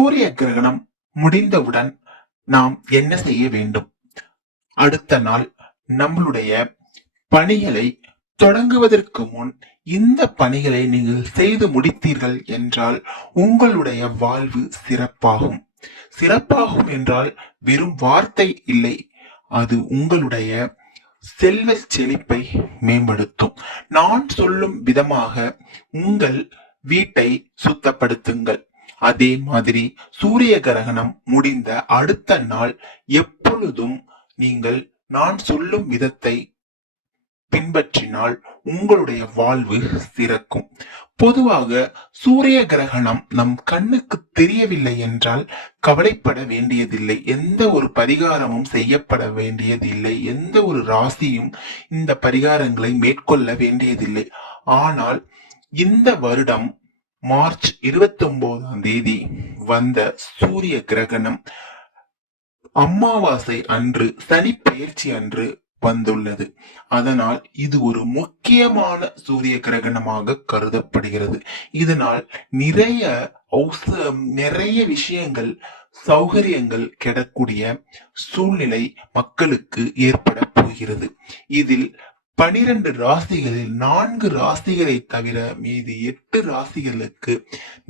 சூரிய கிரகணம் முடிந்தவுடன் நாம் என்ன செய்ய வேண்டும்? அடுத்த நாள் நம்மளுடைய பணிகளை தொடங்குவதற்கு முன் இந்த பணிகளை நீங்கள் செய்து முடித்தீர்கள் என்றால் உங்களுடைய வாழ்வு சிறப்பாகும். சிறப்பாகும் என்றால் வெறும் வார்த்தை இல்லை, அது உங்களுடைய செல்வ செழிப்பை மேம்படுத்தும். நான் சொல்லும் விதமாக உங்கள் வீட்டை சுத்தப்படுத்துங்கள். அதே மாதிரி சூரிய கிரகணம் முடிந்த அடுத்த நாள் எப்பொழுதும் நீங்கள் நான் சொல்லும் விதத்தை பின்பற்றினால் உங்களுடைய வாழ்வு சிறக்கும். பொதுவாக சூரிய கிரகணம் நம் கண்ணுக்கு தெரியவில்லை என்றால் கவலைப்பட வேண்டியதில்லை. எந்த ஒரு பரிகாரமும் செய்யப்பட வேண்டியதில்லை. எந்த ஒரு ராசியும் இந்த பரிகாரங்களை மேற்கொள்ள வேண்டியதில்லை. ஆனால் இந்த வருடம் மார்ச் 29ஆம் தேதி வந்த சூரிய கிரகணம் அமாவாசை அன்று, சனி பெயர்ச்சி அன்று வந்துள்ளது. அதனால் இது ஒரு முக்கியமான சூரிய கிரகணமாக கருதப்படுகிறது. இதனால் நிறைய விஷயங்கள், சௌகரியங்கள் கிடைக்கூடிய சூழ்நிலை மக்களுக்கு ஏற்பட போகிறது. இதில் 12 ராசிகளில் 4 ராசிகளை தவிர மீதி 8 ராசிகளுக்கு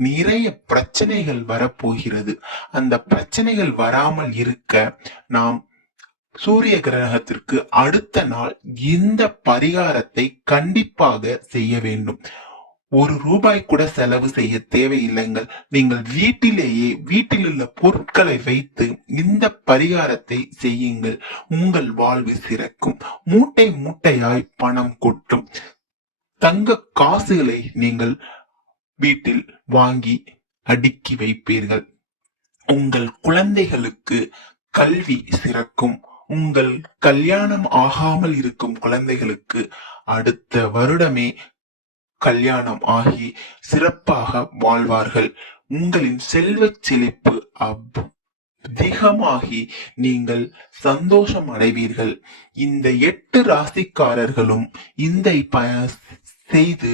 நிறைய பிரச்சனைகள் வரப்போகிறது. அந்த பிரச்சனைகள் வராமல் இருக்க நாம் சூரிய கிரகணத்திற்கு அடுத்த நாள் இந்த பரிகாரத்தை கண்டிப்பாக செய்ய வேண்டும். ₹1 கூட செலவு செய்ய தேவையில்லைங்கள். நீங்கள் வீட்டில் உள்ள பொருட்களை வைத்து இந்த பரிகாரத்தை செய்யுங்கள். உங்கள் வாழ்வு சிறக்கும். மூட்டை மூட்டையாய் பணம் கொட்டும். தங்க காசுகளை நீங்கள் வீட்டில் வாங்கி அடுக்கி வைப்பீர்கள். உங்கள் குழந்தைகளுக்கு கல்வி சிறக்கும். உங்கள் கல்யாணம் ஆகாமல் இருக்கும் குழந்தைகளுக்கு அடுத்த வருடமே கல்யாணம் ஆகி சிறப்பாக வாழ்வார்கள். உங்களின் செல்வ செழிப்பு அதிகமாகி நீங்கள் சந்தோஷம் அடைவீர்கள். இந்த 8 ராசிக்காரர்களும் இந்த செய்து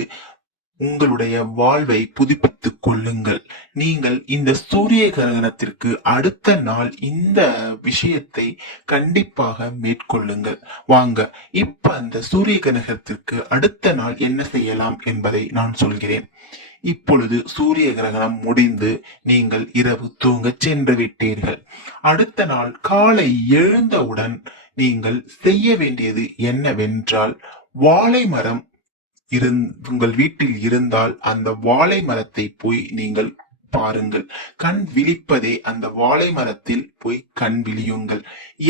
உங்களுடைய வாழ்வை புதுப்பித்துக் கொள்ளுங்கள். நீங்கள் இந்த சூரிய கிரகணத்திற்கு அடுத்த நாள் இந்த விஷயத்தை கண்டிப்பாக மேற்கொள்ளுங்கள். வாங்க இப்ப அந்த சூரிய கிரகணத்திற்கு அடுத்த நாள் என்ன செய்யலாம் என்பதை நான் சொல்கிறேன். இப்பொழுது சூரிய கிரகணம் முடிந்து நீங்கள் இரவு தூங்க சென்று விட்டீர்கள். அடுத்த நாள் காலை எழுந்தவுடன் நீங்கள் செய்ய வேண்டியது என்னவென்றால், வாழை மரம் உங்கள் வீட்டில் இருந்தால் அந்த வாழை மரத்தை போய் நீங்கள் பாருங்கள். கண் விழிப்பதே அந்த வாழை மரத்தில் போய் கண் விழியுங்கள்.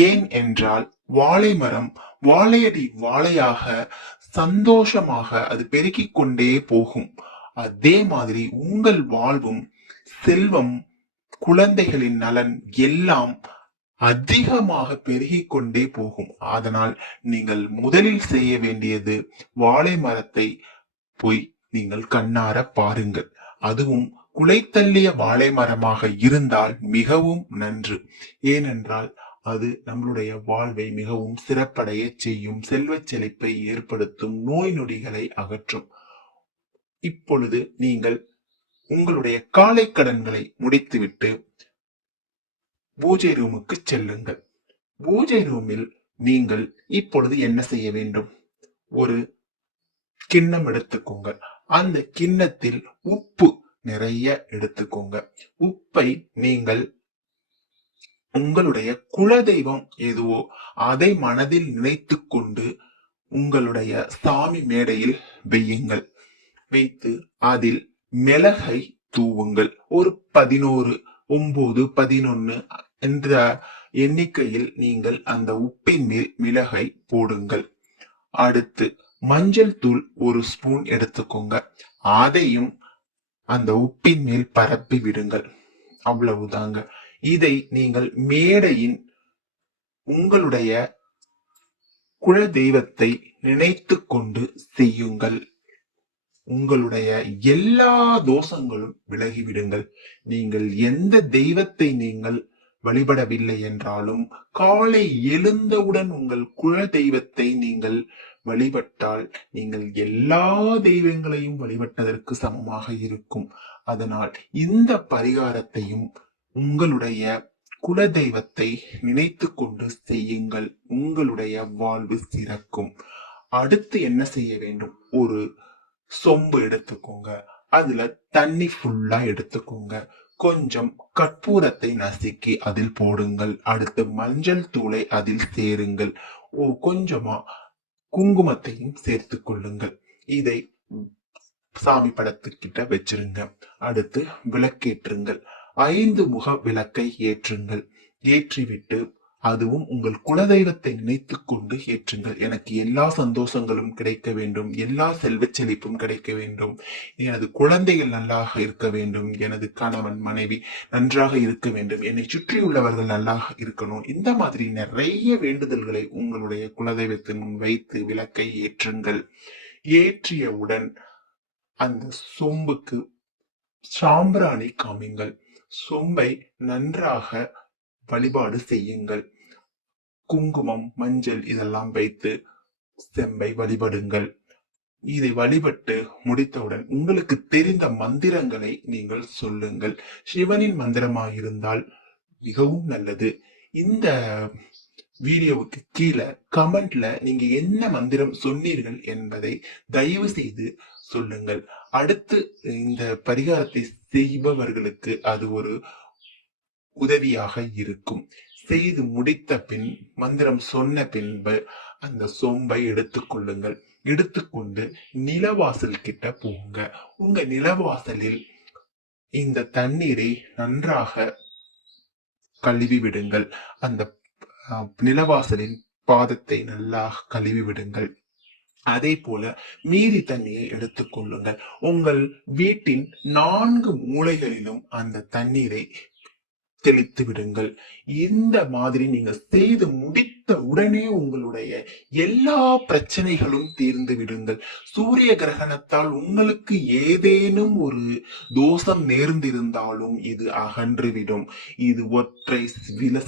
ஏன் என்றால் வாழை மரம் வாழையடி வாழையாக சந்தோஷமாக அது பெருக்கிக் கொண்டே போகும். அதே மாதிரி உங்கள் வாழ்வும், செல்வம், குழந்தைகளின் நலன் எல்லாம் அதிகமாக பெருகிக் கொண்டே போகும். அதனால் நீங்கள் முதலில் செய்ய வேண்டியது வாழை மரத்தை போய் நீங்கள் கண்ணார பாருங்கள். அதுவும் குலைத்தள்ளிய வாழை மரமாக இருந்தால் மிகவும் நன்று. ஏனென்றால் அது நம்மளுடைய வாழ்வை மிகவும் சிறப்படைய செய்யும். செல்வ செழிப்பை ஏற்படுத்தும். நோய் நொடிகளை அகற்றும். இப்பொழுது நீங்கள் உங்களுடைய காலை கடன்களை முடித்துவிட்டு பூஜை ரூமுக்கு செல்லுங்கள். பூஜை ரூமில் நீங்கள் இப்பொழுது என்ன செய்ய வேண்டும்? ஒரு கிண்ணம் எடுத்துக்கோங்க. அந்த கிண்ணத்தில் உப்பு நிறைய எடுத்துக்கோங்க. உப்பை நீங்கள் உங்களுடைய குலதெய்வம் எதுவோ அதை மனதில் நினைத்து கொண்டு உங்களுடைய சாமி மேடையில் வையுங்கள். வைத்து அதில் மிளகை தூவுங்கள். ஒரு 11, 9, 11 என்ற எண்ணிக்கையில் நீங்கள் அந்த உப்பின் மேல் மிளகை போடுங்கள். அடுத்து மஞ்சள் தூள் 1 ஸ்பூன் எடுத்துக்கோங்க. அதையும் அந்த உப்பின் மேல் பரப்பி விடுங்கள். அவ்வளவுதாங்க. இதை நீங்கள் மேடையின் உங்களுடைய குல தெய்வத்தை நினைத்து கொண்டு செய்யுங்கள். உங்களுடைய எல்லா தோஷங்களும் விலகிவிடுங்கள். நீங்கள் எந்த தெய்வத்தை நீங்கள் வழிபடவில்லை என்றாலும் காலை எழுந்தவுடன் உங்கள் குல தெய்வத்தை நீங்கள் வழிபட்டால் நீங்கள் எல்லா தெய்வங்களையும் வழிபட்டதற்கு சமமாக இருக்கும். அதனால் இந்த பரிகாரத்தையும் உங்களுடைய குலதெய்வத்தை நினைத்து கொண்டு செய்யுங்கள். உங்களுடைய வாழ்வு சிறக்கும். அடுத்து என்ன செய்ய வேண்டும்? ஒரு சொம்பு எடுத்துக்கோங்க. அதுல தண்ணி ஃபுல்லா எடுத்துக்கோங்க. கொஞ்சம் கற்பூரத்தை நசுக்கி அதில் போடுங்கள். அடுத்து மஞ்சள் தூளை அதில் சேருங்கள். கொஞ்சமா குங்குமத்தையும் சேர்த்துக் கொள்ளுங்கள். இதை சாமி படத்துக்கிட்ட வச்சிருங்க. அடுத்து விளக்கேற்றுங்கள். 5 முக விளக்கை ஏற்றுங்கள். ஏற்றிவிட்டு அதுவும் உங்கள் குலதெய்வத்தை நினைத்துக் கொண்டு ஏற்றுங்கள். எனக்கு எல்லா சந்தோஷங்களும் கிடைக்க வேண்டும், எல்லா செல்வ செழிப்பும் கிடைக்க வேண்டும், எனது குழந்தைகள் நல்லாக இருக்க வேண்டும், எனது கணவன் மனைவி நன்றாக இருக்க வேண்டும், என்னை சுற்றியுள்ளவர்கள் நல்லாக இருக்கணும். இந்த மாதிரி நிறைய வேண்டுதல்களை உங்களுடைய குலதெய்வத்தின் முன் வைத்து விளக்கை ஏற்றுங்கள். ஏற்றியவுடன் அந்த சொம்புக்கு சாம்பிராணி காமிங்கள். சொம்பை நன்றாக வழிபாடு செய்யுங்கள். குங்குமம், மஞ்சள் இதெல்லாம் வைத்து செம்பை வழிபடுங்கள். இதை வழிபட்டு முடித்தவுடன் உங்களுக்கு தெரிந்த மந்திரங்களை நீங்கள் சொல்லுங்கள். சிவனின் மந்திரமாயிருந்தால் மிகவும் நல்லது. இந்த வீடியோவுக்கு கீழே கமெண்ட்ல நீங்க என்ன மந்திரம் சொன்னீர்கள் என்பதை தயவு செய்து சொல்லுங்கள். அடுத்து இந்த பரிகாரத்தை செய்பவர்களுக்கு அது ஒரு உதவியாக இருக்கும். செய்து முடித்த பின், மந்திரம் சொன்ன பின்பு அந்த சொம்பை எடுத்துக்கொள்ளுங்கள். எடுத்துக்கொண்டு நிலவாசல் கிட்ட போங்க. உங்க நிலவாசலில் இந்த தண்ணீரை நன்றாக கழுவி விடுங்கள். அந்த நிலவாசலின் பாதத்தை நல்லா கழுவி விடுங்கள். அதே போல மீறி தண்ணியை எடுத்துக்கொள்ளுங்கள். உங்கள் வீட்டின் 4 மூலைகளிலும் அந்த தண்ணீரை தெளித்து விடுங்கள். இந்த மாதிரி நீங்க செய்து முடித்த உடனே உங்களுடைய எல்லா பிரச்சனைகளும் தீர்ந்து விடுங்கள். சூரிய கிரகணத்தால் உங்களுக்கு ஏதேனும் ஒரு தோஷம் நேர்ந்திருந்தாலும் இது அகன்றுவிடும். இது ஒற்றை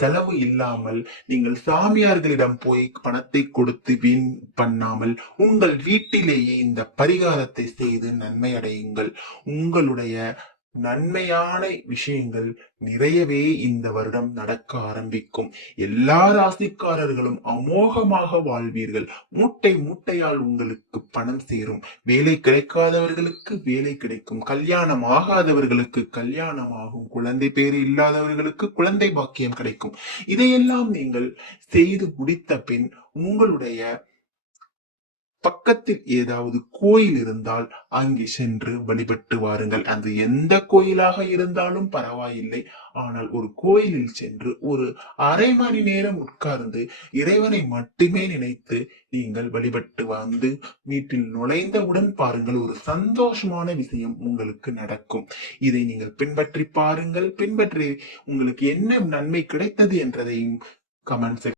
செலவு இல்லாமல் நீங்கள் சாமியார்களிடம் போய் பணத்தை கொடுத்து வீண் பண்ணாமல் உங்கள் வீட்டிலேயே இந்த பரிகாரத்தை செய்து நன்மை அடையுங்கள். உங்களுடைய நன்மையான விஷயங்கள் நிறையவே இந்த வருடம் நடக்க ஆரம்பிக்கும். எல்லா ராசிக்காரர்களும் அமோகமாக வாழ்வீர்கள். மூட்டை மூட்டையால் உங்களுக்கு பணம் சேரும். வேலை கிடைக்காதவர்களுக்கு வேலை கிடைக்கும். கல்யாணம் ஆகாதவர்களுக்கு கல்யாணமாகும். குழந்தை பேறு இல்லாதவர்களுக்கு குழந்தை பாக்கியம் கிடைக்கும். இதையெல்லாம் நீங்கள் செய்து முடித்த பின் உங்களுடைய பக்கத்தில் ஏதாவது கோயில் இருந்தால் அங்கே சென்று வழிபட்டு வாருங்கள். அது எந்த கோயிலாக இருந்தாலும் பரவாயில்லை. ஆனால் ஒரு கோயிலில் சென்று ஒரு அரை மணி நேரம் உட்கார்ந்து இறைவனை மட்டுமே நினைத்து நீங்கள் வழிபட்டு வந்து வீட்டில் நுழைந்தவுடன் பாருங்கள், ஒரு சந்தோஷமான விஷயம் உங்களுக்கு நடக்கும். இதை நீங்கள் பின்பற்றி பாருங்கள். பின்பற்றி உங்களுக்கு என்ன நன்மை கிடைத்தது என்றதையும் கமெண்ட்